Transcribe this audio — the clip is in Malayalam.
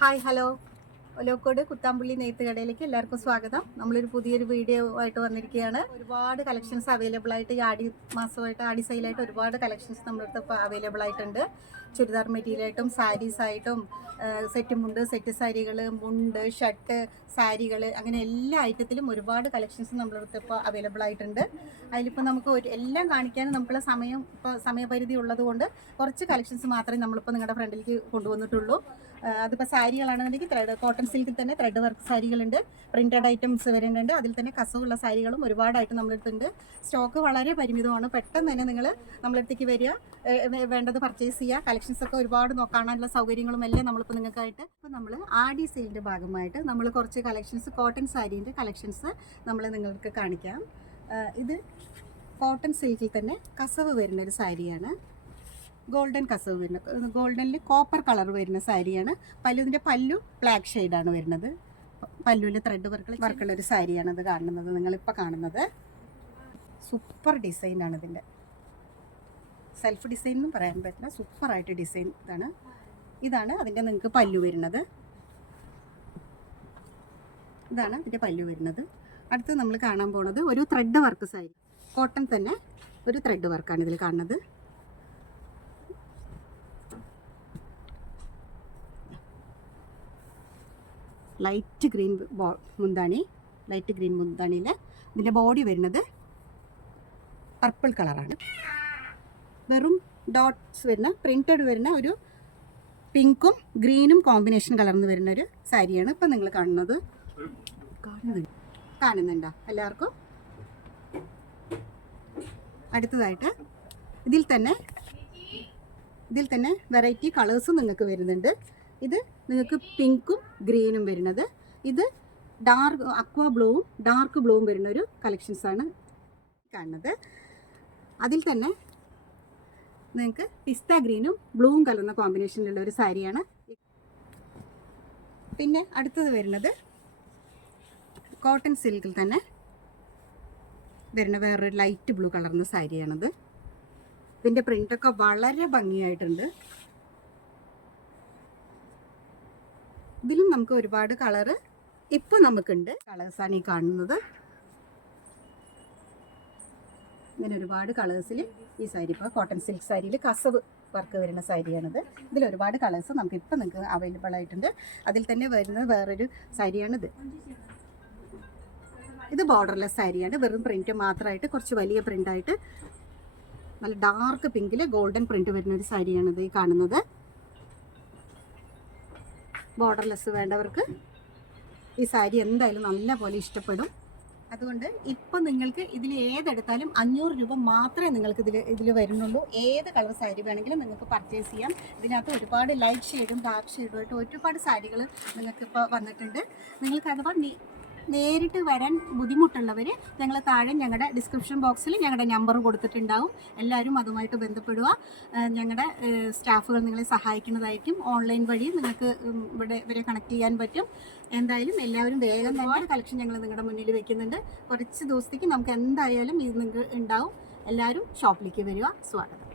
ഹായ് ഹലോ ഒലോക്കോട് കുത്താമ്പുള്ളി നെയ്ത്ത് കടയിലേക്ക് എല്ലാവർക്കും സ്വാഗതം. നമ്മളൊരു പുതിയൊരു വീഡിയോ ആയിട്ട് വന്നിരിക്കുകയാണ്. ഒരുപാട് കളക്ഷൻസ് അവൈലബിൾ ആയിട്ട് ഈ ആടി മാസമായിട്ട് ആടി സെയിലായിട്ട് ഒരുപാട് കളക്ഷൻസ് നമ്മുടെ അടുത്ത് ഇപ്പോൾ അവൈലബിൾ ആയിട്ടുണ്ട്. ചുരിദാർ മെറ്റീരിയലായിട്ടും സാരീസായിട്ടും സെറ്റ് മുണ്ട്, സെറ്റ് സാരികൾ, മുണ്ട്, ഷർട്ട്, സാരികൾ, അങ്ങനെ എല്ലാ ഐറ്റത്തിലും ഒരുപാട് കളക്ഷൻസ് നമ്മുടെ അടുത്ത് ഇപ്പോൾ അവൈലബിൾ ആയിട്ടുണ്ട്. അതിലിപ്പോൾ നമുക്ക് എല്ലാം കാണിക്കാനും നമുക്കുള്ള സമയപരിധി ഉള്ളത് കൊണ്ട് കുറച്ച് കളക്ഷൻസ് മാത്രമേ നമ്മളിപ്പോൾ നിങ്ങളുടെ ഫ്രണ്ടിലേക്ക് കൊണ്ടുവന്നിട്ടുള്ളൂ. അതിപ്പോൾ സാരികളാണെന്നുണ്ടെങ്കിൽ കോട്ടൺ സിൽക്കിൽ തന്നെ ത്രെഡ് വർക്ക് സാരികളുണ്ട്, പ്രിന്റഡ് ഐറ്റംസ് വരുന്നുണ്ട്. അതിൽ തന്നെ കസവുള്ള സാരികളും ഒരുപാടായിട്ട് നമ്മളെടുത്തുണ്ട്. സ്റ്റോക്ക് വളരെ പരിമിതമാണ്. പെട്ടെന്ന് തന്നെ നിങ്ങൾ നമ്മളടുത്തേക്ക് വരിക, വേണ്ടത് പർച്ചേസ് ചെയ്യുക. കളക്ഷൻസ് ഒക്കെ ഒരുപാട് കാണാനുള്ള സൗകര്യങ്ങളും എല്ലാം നമ്മളിപ്പോൾ നിങ്ങൾക്കായിട്ട് ഇപ്പോൾ നമ്മൾ ആടി സെയിലിൻ്റെ ഭാഗമായിട്ട് നമ്മൾ കുറച്ച് കളക്ഷൻസ് കോട്ടൺ സാരീൻ്റെ കളക്ഷൻസ് നമ്മൾ നിങ്ങൾക്ക് കാണിക്കാം. ഇത് കോട്ടൺ സിൽക്കിൽ തന്നെ കസവ് വരുന്നൊരു സാരിയാണ്. ഗോൾഡൻ കസവ് വരുന്ന, ഗോൾഡനിൽ കോപ്പർ കളർ വരുന്ന സാരിയാണ്. ഇതിൻ്റെ പല്ലു ബ്ലാക്ക് ഷെയ്ഡാണ് വരുന്നത്. പല്ലുവിൻ്റെ ത്രെഡ് വർക്കുള്ള ഒരു സാരിയാണ് ഇത് കാണുന്നത്, നിങ്ങളിപ്പോൾ കാണുന്നത്. സൂപ്പർ ഡിസൈനാണ് ഇതിൻ്റെ. സെൽഫ് ഡിസൈൻ എന്നും പറയാൻ പറ്റില്ല, സൂപ്പറായിട്ട് ഡിസൈൻ ഇതാണ് അതിൻ്റെ നിങ്ങൾക്ക് പല്ലു വരുന്നത്. ഇതാണ് ഇതിൻ്റെ പല്ലു വരുന്നത്. അടുത്ത് നമ്മൾ കാണാൻ പോകുന്നത് ഒരു ത്രെഡ് വർക്ക് സാരി, കോട്ടൺ തന്നെ ഒരു ത്രെഡ് വർക്കാണ് ഇതിൽ കാണുന്നത്. ലൈറ്റ് ഗ്രീൻ മുന്താണി, ലൈറ്റ് ഗ്രീൻ മുന്താണിയിൽ ഇതിൻ്റെ ബോഡി വരുന്നത് പർപ്പിൾ കളറാണ്. വെറും ഡോട്ട്സ് വരുന്ന പ്രിൻറ്റഡ് വരുന്ന ഒരു പിങ്കും ഗ്രീനും കോമ്പിനേഷൻ കലർന്ന് വരുന്ന ഒരു സാരിയാണ് ഇപ്പം നിങ്ങൾ കാണുന്നുണ്ടോ എല്ലാവർക്കും? അടുത്തതായിട്ട് ഇതിൽ തന്നെ വെറൈറ്റി കളേഴ്സും നിങ്ങൾക്ക് വരുന്നുണ്ട്. ഇത് നിങ്ങൾക്ക് പിങ്കും ഗ്രീനും വരുന്നത്, ഇത് അക്വാ ബ്ലൂവും ഡാർക്ക് ബ്ലൂവും വരുന്ന ഒരു കളക്ഷൻസാണ് കാണുന്നത്. അതിൽ തന്നെ നിങ്ങൾക്ക് പിസ്ത ഗ്രീനും ബ്ലൂവും കലർന്ന കോമ്പിനേഷനിലുള്ള ഒരു സാരിയാണ്. പിന്നെ അടുത്തത് വരുന്നത് കോട്ടൺ സിൽക്കിൽ തന്നെ വരുന്ന വേറൊരു ലൈറ്റ് ബ്ലൂ കളർന്ന സാരിയാണത്. ഇതിൻ്റെ പ്രിൻ്റൊക്കെ വളരെ ഭംഗിയായിട്ടുണ്ട്. ഇതിലും നമുക്ക് ഒരുപാട് കളറ് ഇപ്പോൾ നമുക്കുണ്ട്. കളേഴ്സാണ് ഈ കാണുന്നത്. ഇങ്ങനെ ഒരുപാട് കളേഴ്സിൽ ഈ സാരി, ഇപ്പോൾ കോട്ടൺ സിൽക്ക് സാരിയിൽ കസവ് വർക്ക് വരുന്ന സാരിയാണിത്. ഇതിൽ ഒരുപാട് കളേഴ്സ് നമുക്ക് ഇപ്പോൾ നിങ്ങൾക്ക് അവൈലബിൾ ആയിട്ടുണ്ട്. അതിൽ തന്നെ വരുന്നത് വേറൊരു സാരിയാണിത്. ഇത് ബോർഡർലെസ് സാരിയാണ്, വെറും പ്രിൻറ്റ് മാത്രമായിട്ട് കുറച്ച് വലിയ പ്രിൻ്റായിട്ട് നല്ല ഡാർക്ക് പിങ്കിൽ ഗോൾഡൻ പ്രിൻറ്റ് വരുന്ന ഒരു സാരിയാണിത് ഈ കാണുന്നത്. ബോർഡർലെസ് വേണ്ടവർക്ക് ഈ സാരി എന്തായാലും നല്ല പോലെ ഇഷ്ടപ്പെടും. അതുകൊണ്ട് ഇപ്പം നിങ്ങൾക്ക് ഇതിൽ ഏതെടുത്താലും 500 രൂപ മാത്രമേ നിങ്ങൾക്ക് ഇതിൽ വരുന്നുള്ളൂ. ഏത് കളർ സാരി വേണമെങ്കിലും നിങ്ങൾക്ക് പർച്ചേസ് ചെയ്യാം. ഇതിനകത്ത് ഒരുപാട് ലൈറ്റ് ഷെയ്ഡും ഡാർക്ക് ഷെയ്ഡുമായിട്ട് ഒരുപാട് സാരികൾ നിങ്ങൾക്കിപ്പോൾ വന്നിട്ടുണ്ട്. നിങ്ങൾക്ക് അഥവാ നേരിട്ട് വരാൻ ബുദ്ധിമുട്ടുള്ളവർ ഞങ്ങൾ താഴെ ഞങ്ങളുടെ ഡിസ്ക്രിപ്ഷൻ ബോക്സിൽ ഞങ്ങളുടെ നമ്പർ കൊടുത്തിട്ടുണ്ടാവും. എല്ലാവരും അതുമായിട്ട് ബന്ധപ്പെടുക. ഞങ്ങളുടെ സ്റ്റാഫുകൾ നിങ്ങളെ സഹായിക്കുന്നതായിരിക്കും. ഓൺലൈൻ വഴി നിങ്ങൾക്ക് ഇവരെ കണക്ട് ചെയ്യാൻ പറ്റും. എന്തായാലും എല്ലാവരും വേഗം തന്നെ കളക്ഷൻ ഞങ്ങൾ നിങ്ങളുടെ മുന്നിൽ വെക്കുന്നുണ്ട്. കുറച്ച് ദിവസത്തേക്ക് നമുക്ക് എന്തായാലും ഇത് നിങ്ങൾക്ക് ഉണ്ടാവും. എല്ലാവരും ഷോപ്പിലേക്ക് വരിക. സ്വാഗതം.